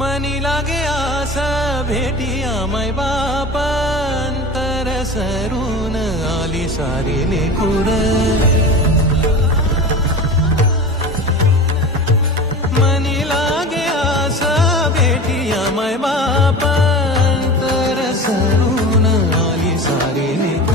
मनी लागे आस भेटिया मै बापांतर सरून आली सारी निकुर मनी लागे आस भेटिया मै बापांतर सरून आली सारी निकुर